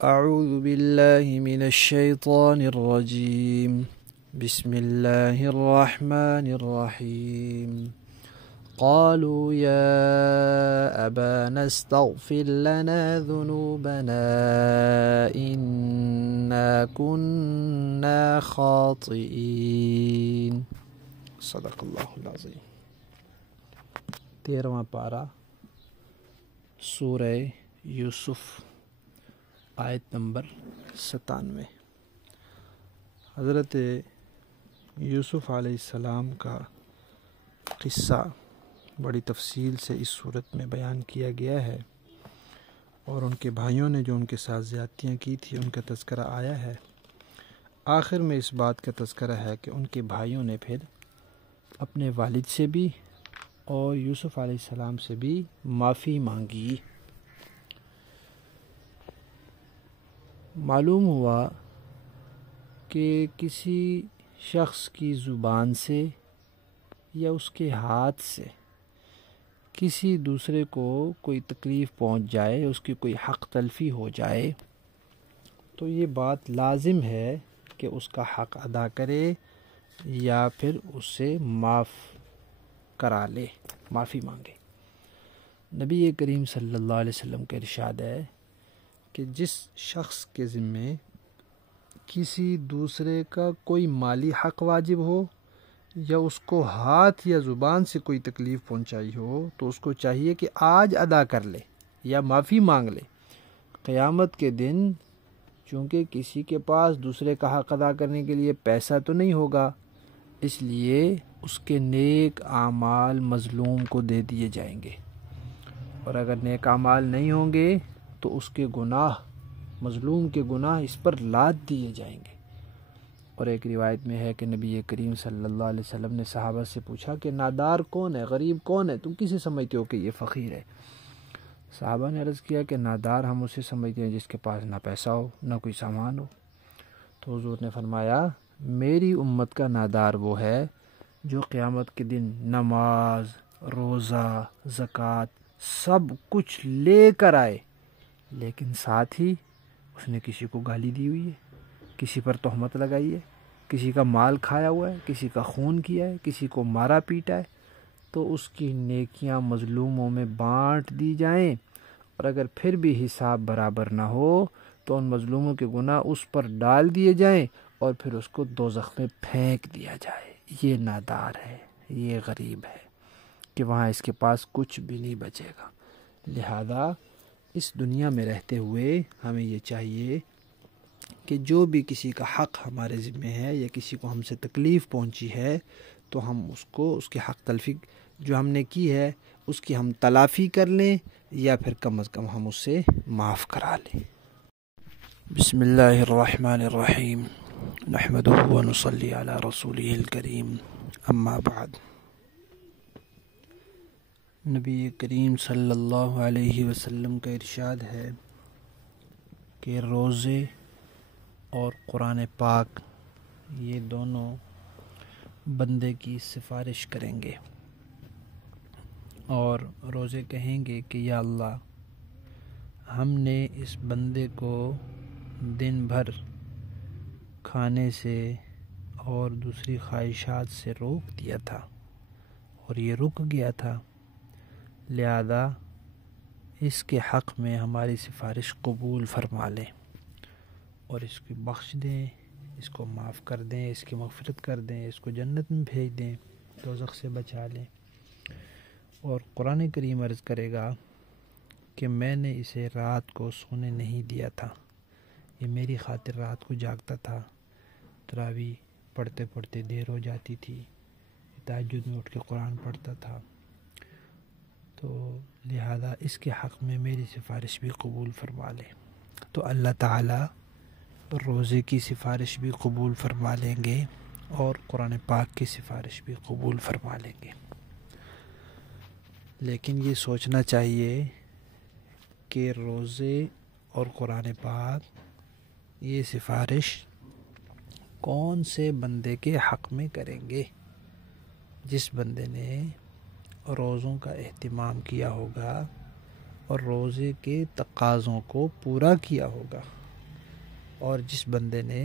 اعوذ باللہ من الشیطان الرجیم بسم اللہ الرحمن الرحیم قالوا يا أبانا استغفر لنا ذنوبنا إنا كنا خاطئين صدق اللہ العظیم۔ 13واں پارہ سورہ یوسف آیت نمبر 97۔ حضرت یوسف علیہ السلام کا قصہ بڑی تفصیل سے اس صورت میں بیان کیا گیا ہے، اور ان کے بھائیوں نے جو ان کے ساتھ زیادتیاں کی تھی ان کا تذکرہ آیا ہے۔ آخر میں اس بات کا تذکرہ ہے کہ ان کے بھائیوں نے پھر اپنے والد سے بھی اور یوسف علیہ السلام سے بھی معافی مانگی۔ معلوم ہوا کہ کسی شخص کی زبان سے یا اس کے ہاتھ سے کسی دوسرے کو کوئی تکلیف پہنچ جائے، اس کی کوئی حق تلفی ہو جائے، تو یہ بات لازم ہے کہ اس کا حق ادا کرے یا پھر اس سے معاف کرا لے، معافی مانگے۔ نبی کریم صلی اللہ علیہ وسلم کا ارشاد ہے کہ جس شخص کے ذمے کسی دوسرے کا کوئی مالی حق واجب ہو یا اس کو ہاتھ یا زبان سے کوئی تکلیف پہنچائی ہو تو اس کو چاہیے کہ آج ادا کر لے یا معافی مانگ لے۔ قیامت کے دن چونکہ کسی کے پاس دوسرے کا حق ادا کرنے کے لیے پیسہ تو نہیں ہوگا، اس لیے اس کے نیک اعمال مظلوم کو دے دیے جائیں گے، اور اگر نیک اعمال نہیں ہوں گے تو اس کے گناہ، مظلوم کے گناہ اس پر لاد دیے جائیں گے۔ اور ایک روایت میں ہے کہ نبی کریم صلی اللہ علیہ وسلم نے صحابہ سے پوچھا کہ نادار کون ہے، غریب کون ہے، تم کسے سمجھتے ہو کہ یہ فقیر ہے؟ صحابہ نے عرض کیا کہ نادار ہم اسے سمجھتے ہیں جس کے پاس نہ پیسہ ہو نہ کوئی سامان ہو۔ تو حضور نے فرمایا میری امت کا نادار وہ ہے جو قیامت کے دن نماز، روزہ، زکوٰۃ سب کچھ لے کر آئے، لیکن ساتھ ہی اس نے کسی کو گالی دی ہوئی ہے، کسی پر تہمت لگائی ہے، کسی کا مال کھایا ہوا ہے، کسی کا خون کیا ہے، کسی کو مارا پیٹا ہے، تو اس کی نیکیاں مظلوموں میں بانٹ دی جائیں، اور اگر پھر بھی حساب برابر نہ ہو تو ان مظلوموں کے گناہ اس پر ڈال دیے جائیں اور پھر اس کو دوزخ میں پھینک دیا جائے۔ یہ نادار ہے، یہ غریب ہے کہ وہاں اس کے پاس کچھ بھی نہیں بچے گا۔ لہذا اس دنیا میں رہتے ہوئے ہمیں یہ چاہیے کہ جو بھی کسی کا حق ہمارے ذمہ ہے یا کسی کو ہم سے تکلیف پہنچی ہے تو ہم اس کو، اس کی حق تلفی جو ہم نے کی ہے اس کی ہم تلافی کر لیں یا پھر کم از کم ہم اس سے معاف کرا لیں۔ بسم اللہ الرحمن الرحیم نحمدہ ونصلی علی رسولہ الکریم، اما بعد۔ نبی کریم صلی اللہ علیہ وسلم کا ارشاد ہے کہ روزے اور قرآن پاک یہ دونوں بندے کی سفارش کریں گے، اور روزے کہیں گے کہ یا اللہ ہم نے اس بندے کو دن بھر کھانے سے اور دوسری خواہشات سے روک دیا تھا اور یہ رک گیا تھا، لہذا اس کے حق میں ہماری سفارش قبول فرما لیں اور اس کی بخش دیں، اس کو معاف کر دیں، اس کی مغفرت کر دیں، اس کو جنت میں بھیج دیں، دوزخ سے بچا لیں۔ اور قرآن کریم عرض کرے گا کہ میں نے اسے رات کو سونے نہیں دیا تھا، یہ میری خاطر رات کو جاگتا تھا، تراویح پڑھتے پڑھتے دیر ہو جاتی تھی، تہجد میں اٹھ کے قرآن پڑھتا تھا، تو لہذا اس کے حق میں میری سفارش بھی قبول فرما لے۔ تو اللہ تعالیٰ روزے کی سفارش بھی قبول فرما لیں گے اور قرآن پاک کی سفارش بھی قبول فرما لیں گے، لیکن یہ سوچنا چاہیے کہ روزے اور قرآن پاک یہ سفارش کون سے بندے کے حق میں کریں گے؟ جس بندے نے روزوں کا اہتمام کیا ہوگا اور روزے کے تقاضوں کو پورا کیا ہوگا، اور جس بندے نے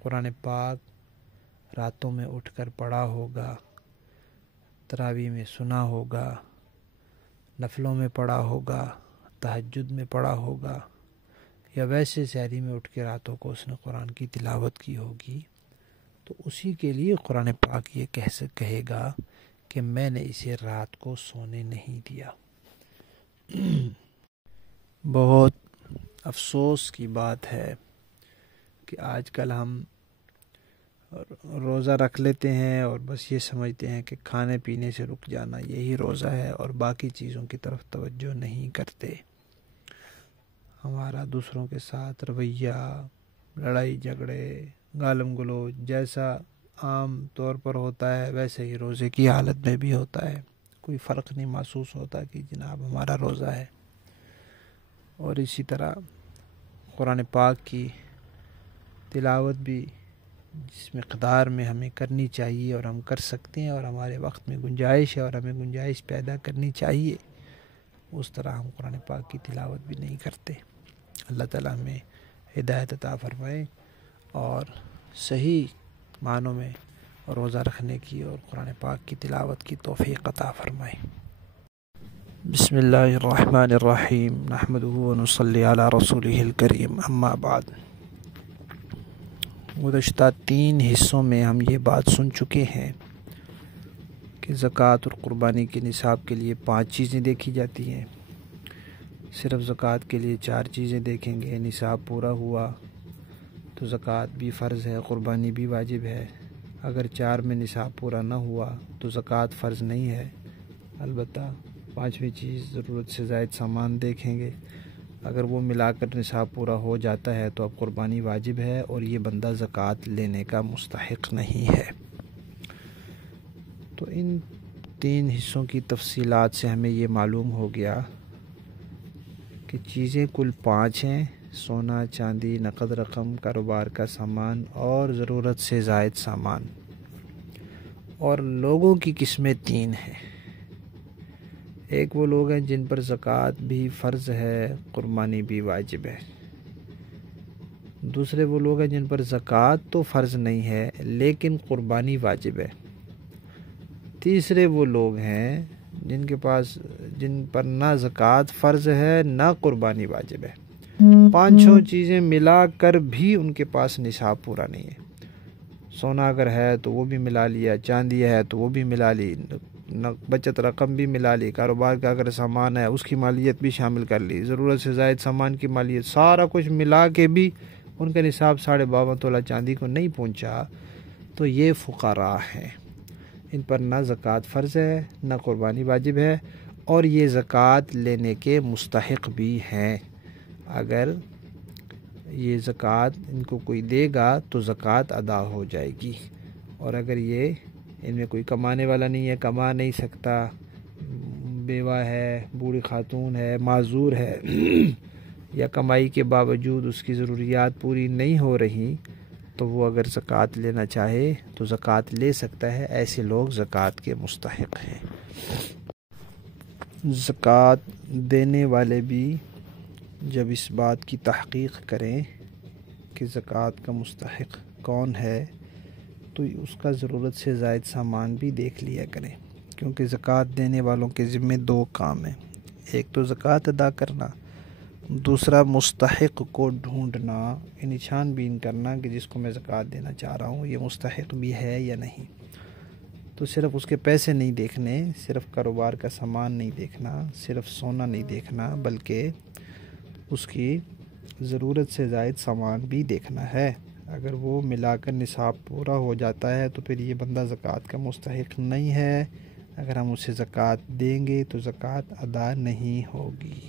قرآن پاک راتوں میں اٹھ کر پڑھا ہوگا، تراویح میں سنا ہوگا، نفلوں میں پڑھا ہوگا، تہجد میں پڑھا ہوگا، یا ویسے سحری میں اٹھ کے راتوں کو اس نے قرآن کی تلاوت کی ہوگی، تو اسی کے لیے قرآن پاک یہ کہے گا کہ میں نے اسے رات کو سونے نہیں دیا۔ بہت افسوس کی بات ہے کہ آج کل ہم روزہ رکھ لیتے ہیں اور بس یہ سمجھتے ہیں کہ کھانے پینے سے رک جانا یہی روزہ ہے، اور باقی چیزوں کی طرف توجہ نہیں کرتے۔ ہمارا دوسروں کے ساتھ رویہ، لڑائی جھگڑے، گالم گلوچ جیسا عام طور پر ہوتا ہے ویسے ہی روزے کی حالت میں بھی ہوتا ہے۔ کوئی فرق نہیں محسوس ہوتا کہ جناب ہمارا روزہ ہے۔ اور اسی طرح قرآن پاک کی تلاوت بھی جس مقدار میں ہمیں کرنی چاہیے اور ہم کر سکتے ہیں اور ہمارے وقت میں گنجائش ہے اور ہمیں گنجائش پیدا کرنی چاہیے، اس طرح ہم قرآن پاک کی تلاوت بھی نہیں کرتے۔ اللہ تعالیٰ ہمیں ہدایت عطا فرمائے اور صحیح معنوں میں روزہ رکھنے کی اور قرآن پاک کی تلاوت کی توفیق عطا فرمائے۔ بسم اللہ الرحمن الرحیم، نحمدہ ونصلی علی رسولہ الکریم، اما بعد۔ گزشتہ 3 حصوں میں ہم یہ بات سن چکے ہیں کہ زکوٰۃ اور قربانی کے نصاب کے لیے 5 چیزیں دیکھی جاتی ہیں۔ صرف زکوٰۃ کے لیے 4 چیزیں دیکھیں گے، نصاب پورا ہوا تو زکوٰۃ بھی فرض ہے، قربانی بھی واجب ہے۔ اگر 4 میں نصاب پورا نہ ہوا تو زکوٰۃ فرض نہیں ہے۔ البتہ 5ویں چیز ضرورت سے زائد سامان دیکھیں گے، اگر وہ ملا کر نصاب پورا ہو جاتا ہے تو اب قربانی واجب ہے اور یہ بندہ زکوٰۃ لینے کا مستحق نہیں ہے۔ تو ان 3 حصوں کی تفصیلات سے ہمیں یہ معلوم ہو گیا کہ چیزیں کل 5 ہیں: سونا، چاندی، نقد رقم، کاروبار کا سامان اور ضرورت سے زائد سامان۔ اور لوگوں کی قسمیں 3 ہیں۔ ایک وہ لوگ ہیں جن پر زکوٰۃ بھی فرض ہے، قربانی بھی واجب ہے۔ دوسرے وہ لوگ ہیں جن پر زکوٰۃ تو فرض نہیں ہے لیکن قربانی واجب ہے۔ تیسرے وہ لوگ ہیں جن پر نہ زکوٰۃ فرض ہے نہ قربانی واجب ہے۔ 5 چیزیں ملا کر بھی ان کے پاس نصاب پورا نہیں ہے۔ سونا اگر ہے تو وہ بھی ملا لیا، چاندی ہے تو وہ بھی ملا لی، بچت رقم بھی ملا لی، کاروبار کا اگر سامان ہے اس کی مالیت بھی شامل کر لی، ضرورت سے زائد سامان کی مالیت، سارا کچھ ملا کے بھی ان کا نصاب 52.5 تولہ چاندی کو نہیں پہنچا تو یہ فقراء ہیں۔ ان پر نہ زکوٰۃ فرض ہے نہ قربانی واجب ہے اور یہ زکوٰۃ لینے کے مستحق بھی ہیں۔ اگر یہ زکوٰۃ ان کو کوئی دے گا تو زکوٰۃ ادا ہو جائے گی، اور اگر یہ ان میں کوئی کمانے والا نہیں ہے، کما نہیں سکتا، بیوہ ہے، بوڑھی خاتون ہے، معذور ہے یا کمائی کے باوجود اس کی ضروریات پوری نہیں ہو رہی تو وہ اگر زکوٰۃ لینا چاہے تو زکوٰۃ لے سکتا ہے۔ ایسے لوگ زکوٰۃ کے مستحق ہیں۔ زکوٰۃ دینے والے بھی جب اس بات کی تحقیق کریں کہ زکوٰۃ کا مستحق کون ہے تو اس کا ضرورت سے زائد سامان بھی دیکھ لیا کریں، کیونکہ زکوٰۃ دینے والوں کے ذمہ 2 کام ہیں: ایک تو زکوٰۃ ادا کرنا، دوسرا مستحق کو ڈھونڈنا، یعنی چھان بین کرنا کہ جس کو میں زکوٰۃ دینا چاہ رہا ہوں یہ مستحق بھی ہے یا نہیں۔ تو صرف اس کے پیسے نہیں دیکھنے، صرف کاروبار کا سامان نہیں دیکھنا، صرف سونا نہیں دیکھنا، بلکہ اس کی ضرورت سے زائد سامان بھی دیکھنا ہے۔ اگر وہ ملا کر نصاب پورا ہو جاتا ہے تو پھر یہ بندہ زکوٰۃ کا مستحق نہیں ہے۔ اگر ہم اسے زکوٰۃ دیں گے تو زکوٰۃ ادا نہیں ہوگی۔